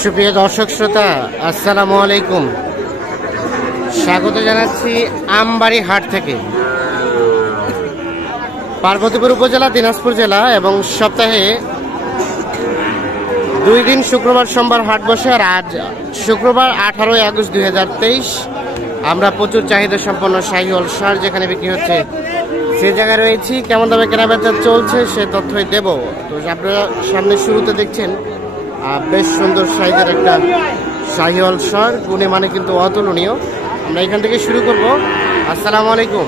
সুপ্রিয় দর্শক শ্রোতা, আসসালামু আলাইকুম। স্বাগত জানাচ্ছি আমবাড়ি হাট থেকে। পার্বতীপুর উপজেলা, দিনাজপুর জেলা এবং সপ্তাহে 2 দিন শুক্রবার সোমবার হাট বসে। আর আজ শুক্রবার 18 আগস্ট 2023। আমরা প্রচুর চাহিদা সম্পন্ন শাহিওয়াল ষাঁড় যেখানে বিক্রি হচ্ছে সে জায়গায় রয়েছি। কেমন দামে কেনাবেচা চলছে সে তথ্যই দেব। তো আপনারা সামনে শুরুতে দেখছেন বেশ সুন্দর সাইজের একটা শাহিওয়াল ষাঁড়, গুণে মানে কিন্তু অতুলনীয়। আমরা এখান থেকে শুরু করব। আসসালামু আলাইকুম,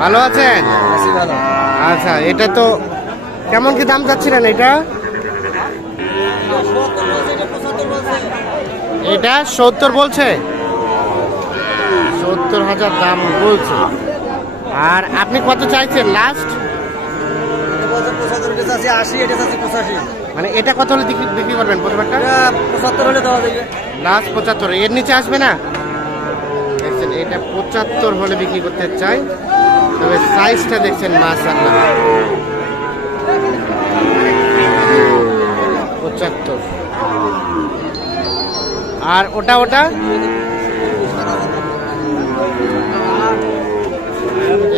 ভালো আছেন? আচ্ছা, এটা তো কেমন কি দাম চাচ্ছিলেন? এটা 70 বলছে, 70,000 দাম বলছে। আর আপনি কত চাইছেন লাস্ট? মানে এটা কত হলে বিক্রি করবেন? প্রথমটা 75 হলে দেওয়া যাবে। লাস্ট 75, এর নিচে আসবে না? দেখছেন, এটা 75 হলে বিক্রি করতে চাই। তবে সাইজটা দেখছেন মাশাআল্লাহ, 75। আর ওটা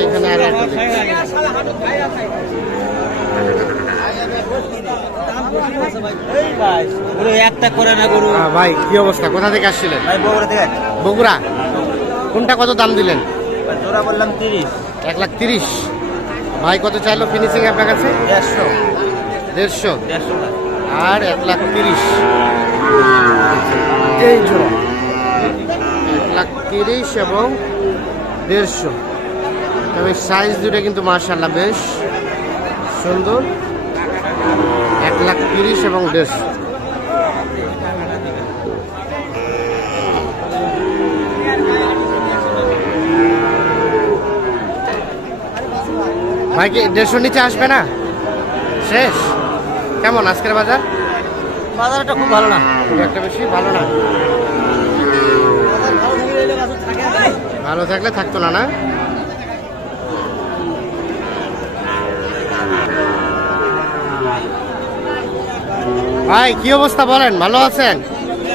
এখানে আর একটা একটা করে না গরু। ভাই কি অবস্থা? কোথা থেকে আসছিলেন? বগুড়া থেকে। বগুড়া। কোনটা কত দাম দিলেন? জোড়া বললাম 30। 1,30,000। ভাই কত চাইলো ফিনিশিং আপনার কাছে? 150। আর 1,30,000 এই জোড়া, 1,30,000 এবং 150। তবে সাইজ দুটো কিন্তু মাশাআল্লাহ বেশ সুন্দর। 1,30,000 এবং 150। ভাই কি 150 নিচে আসবে না? শেষ। কেমন আজকের বাজার? বাজারটা খুব ভালো না, খুব একটা বেশি ভালো না। ভালো থাকলে থাকতো না, না? ভাই কি অবস্থা বলেন, ভালো আছেন?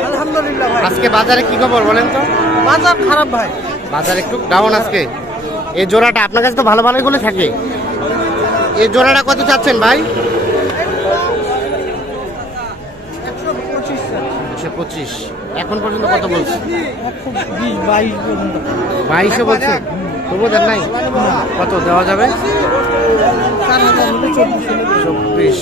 আলহামদুলিল্লাহ ভাই। আজকে বাজারে কি খবর বলেন তো? বাজার খারাপ ভাই, বাজার একটু ডাউন আজকে। এই জোড়াটা আপনার কাছে তো ভালো ভালোই গুলো থাকে। এই জোড়াটা কত চাচ্ছেন ভাই? 125। এখন পর্যন্ত কত বলছে? 22 বলছে। তবু দেন নাই? কত দেওয়া যাবে? 24।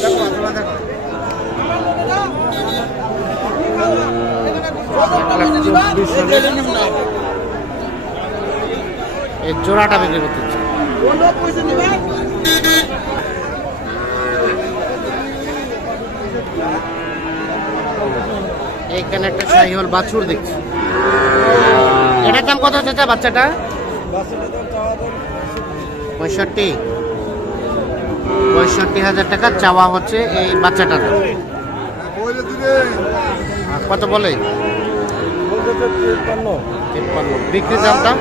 এই জোড়াটা বিক্রি করতে চাই। এইখানে একটা শাহিওয়াল বাছুর দেখছি। এটার দাম কত হচ্ছে বাচ্চাটা? 65,000 টাকা চাওয়া হচ্ছে এই বাচ্চাটার। কত বলে? 53। বিক্রির দামটা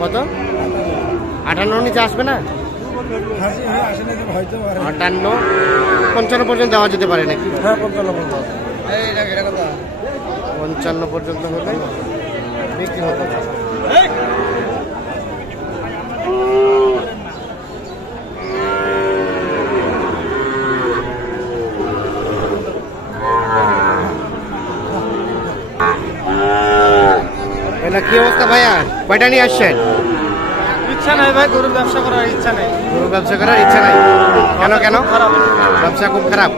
কত? 58 নিচে আসবে না? 58, 55 পর্যন্ত দেওয়া যেতে পারে নাকি? 55 পর্যন্ত হলে বিক্রি হতে। এটা কি অবস্থা ভাইয়া? কয়টা নিয়ে আসছেন? ইচ্ছা নাই ভাই, গরুর ব্যবসা করার ইচ্ছা নাই। গরুর ব্যবসা করার ইচ্ছা নাই? কেন? খারাপ, ব্যবসা খুব খারাপ।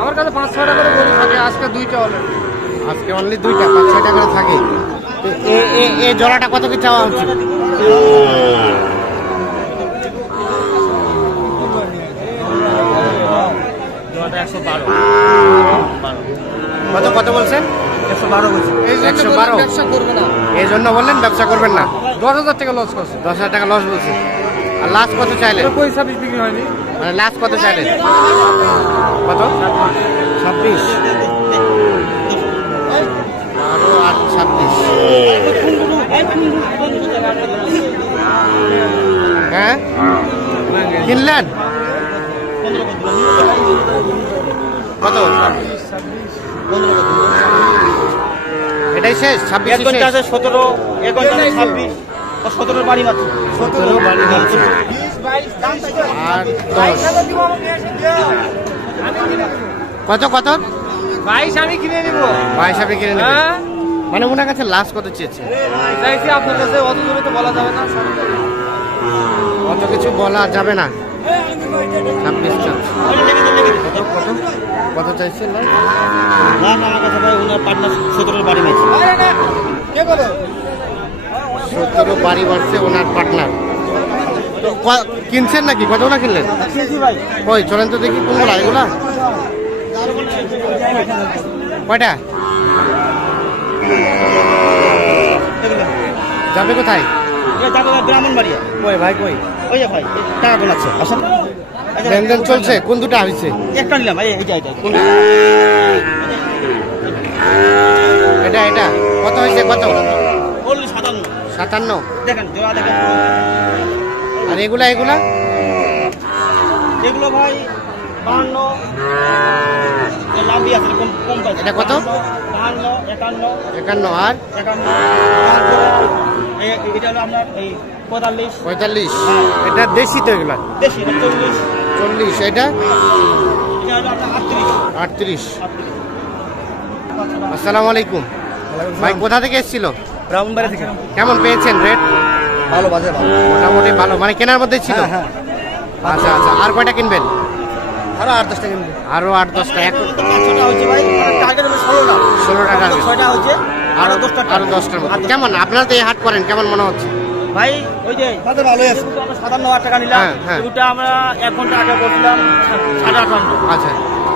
আমার কাছে 5-6টা করে গরু থাকে, আজকে 2টা হলো। আজকে অনলি 2টা, 5-6টা করে থাকে। এই জোড়াটা কত কি চাওয়া হচ্ছে? কত বলছেন? 112 বলছি। 112 ব্যবসা করবে না, এই জন্য বললেন ব্যবসা করবেন না। 10,000 টাকা লস করছে। 10,000 টাকা লস বলছে। আর লাস্ট কত চাইলেন? 26 বিক্রি হয়নি। মানে লাস্ট কত চাইলেন? কত? 26। 12 আর 26। হ্যাঁ, কিনলেন? কত এটাই শেষ? 26 শেষ? 17 26 17 বাড়ি মাত্র 17 বাড়ি মাত্র। আর 10 কত কত 22 আমি কিনে নিব। 22 আপনি কিনে নেবেন? মানে ওনার কাছে লাস্ট কত চেয়েছে? চাইছি আপনার কাছে, অত দূরে তো বলা যাবে না। অত কিছু বলা যাবে না। 26 চাচ্ছে। কত কত চাইছেন? আমার কাছে ভাই ওনার পার্টনার 17 বাড়ি মাত্র 17 বাড়ি বাড়ছে ওনার পার্টনার। তো কিনছেন নাকি? কতগুলো কিনলেন? ভাই ওই চলেন তো দেখি কোনগুলো এগুলা কয়টা যাবে কোথায়? ব্রাহ্মণবাড়িয়া। কই ভাই কই? ওই যে ভাই টাকা কোন আছে আসেন। লেনদেন চলছে? কোন দুটা হয়েছে? একটা নিলাম এই যে এটা এটা এটা কত হয়েছে? কত? 57 57। দেখেন জোড়া দেখেন। আর এগুলা এগুলা এগুলো ভাই 52 লাভই আছে কম কম পাই। এটা কত? 52 51 51 আর 51 তারপরে এটা হলো আপনার এই 45 45। এটা দেশি তো এগুলা? দেশি 40 40। এটা এটা হলো আপনার 38 38। আসসালামু আলাইকুম ভাই, কোথা থেকে এসেছিল? ব্রাহ্মণবাড়ি থেকে। কেমন পেয়েছেন রেট? ভালো বাজার ভালো। মোটামুটি ভালো, মানে কেনার মধ্যে ছিল? হ্যাঁ আচ্ছা আচ্ছা। আর কয়টা কিনবেন? আরো 8-10 টাকা কিনবে। আরো 8-10টা। 500টা হচ্ছে ভাই, টার্গেট হলো 16টা। 16টা টার্গেট। 6টা হচ্ছে আরো 10টা। আরো 10টার মতো। কেমন আপনারা তো এই হাট করেন, কেমন মনে হচ্ছে? ভাই ওই যে বাজার ভালোই আছে। আমরা 57 টাকা নিলাম। হ্যাঁ। ওটা আমরা 1 ঘন্টা আগে বসলাম 58। আচ্ছা,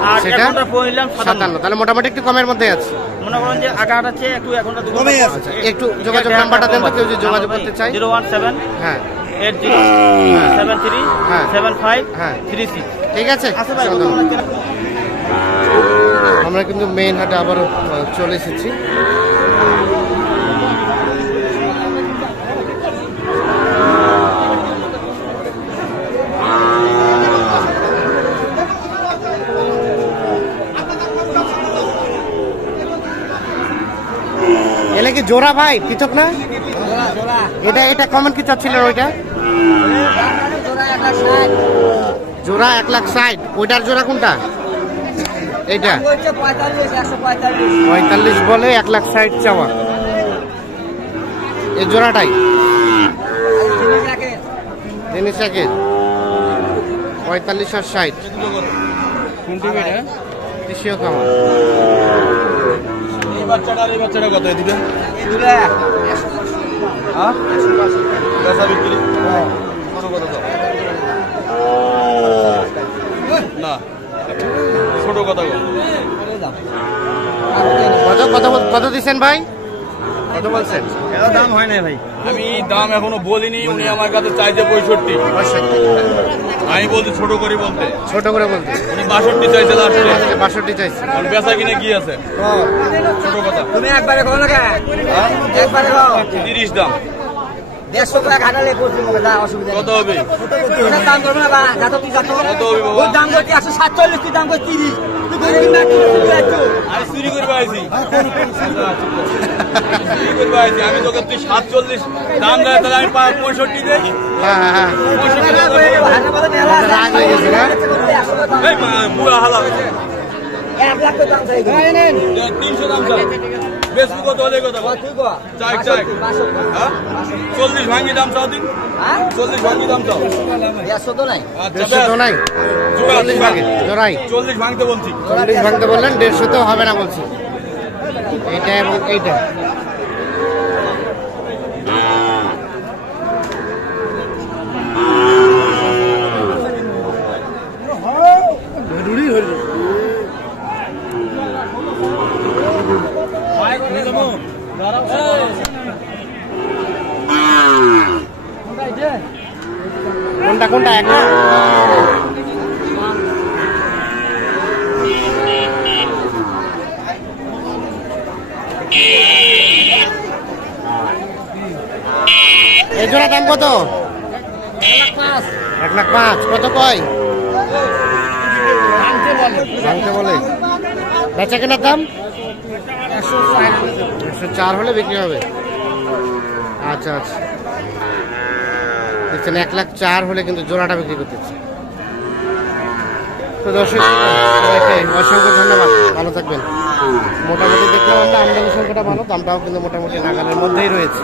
আর 1 সেটা ঘন্টা পরে নিলাম 57। 57। তাহলে মোটামুটি একটু কমের মধ্যে আছে। মনে করেন যে আগে আছে একটু 1 ঘন্টা 2 ঘন্টা কমে আছে। একটু যোগাযোগ নাম্বারটা দেন তো, কেউ যদি যোগাযোগ করতে চায়। 017 হ্যাঁ 80 73 হ্যাঁ। 75 হ্যাঁ। 36। ঠিক আছে। আচ্ছা ভাই আমরা কিন্তু মেইন হাটে আবারও চলে এসেছি। এলে কি জোড়া ভাই, পৃথক না? এটা এটা কমন কি চাচ্ছিলেন? ওইটা জোড়া 1,60,000। ওইটার জোড়া কোনটা? এইটা 45 বলে, 1,60,000 চাওয়া। এই জোড়াটাই জিনিস একে 45 আর 60। দেশীয় খামার। এই বাচ্চাটা কত দিবেন? হ্যাঁ বেচা বিক্রি ছোট কত দাও না ছোট কত কত কত কত দিচ্ছেন ভাই? কত বলছেন? এর দাম হয় না ভাই। আমি দাম এখনো বলিনি, উনি আমার কাছে চাইছে 65। আমি বলছি ছোট করে বলতে, ছোট করে বলতে উনি 62 চাইছে লাস্টে। 62 চাইছে। বেচা কিনে কি আছে ছোট কথা? তুমি একবারে কও না কেন? একবারে কও 30 দাম। 150 টাকা ঘাটালে করতে হবে, না অসুবিধা কত হবে? ওটা দাম করবে না, যা তো তুই যা তো কত হবে বাবা? ওর দাম করতে 147, তুই দাম কর 30। তুই গরিব না তুই যাচ্ছো। আমি চুরি করবে আইছি, চুরি করবে আইছি। আমি তোকে তুই 47 দাম দেয়, তাহলে আমি 65 দেই। হ্যাঁ হ্যাঁ 65 টাকা করে। রাগ হয়ে গেছে না? এই বুড়া হালা 1 লাখ দাম চাই। 300 দাম চাই। ফেসবুক কত হলে কথা বল? তুই কো চাই চাই। হ্যাঁ 40 ভাঙি দাম চাও দিন। হ্যাঁ 40 ভাঙি দাম চাও। 100 তো নাই। আচ্ছা 150 তো নাই? 40 ভাগে জোড়াই 40 ভাঙতে বলছি। 40 ভাঙতে বললেন, 150 তো হবে না বলছি। এইটা এবং এইটা কোনটা কোনটা? এক না? এই জোড়া দাম কত? 1,05,000। 1,05,000। কত কয়? ভাঙতে বলে। বেচা কেনার দাম 104 হলে বিক্রি হবে। আচ্ছা আচ্ছা, দেখছেন 1,04,000 হলে কিন্তু জোড়াটা বিক্রি করতেছে। তো দর্শক সবাইকে অসংখ্য ধন্যবাদ, ভালো থাকবেন। মোটামুটি দেখলাম আমরা আমদানি সংখ্যাটা ভালো, দামটাও কিন্তু মোটামুটি নাগালের মধ্যেই রয়েছে।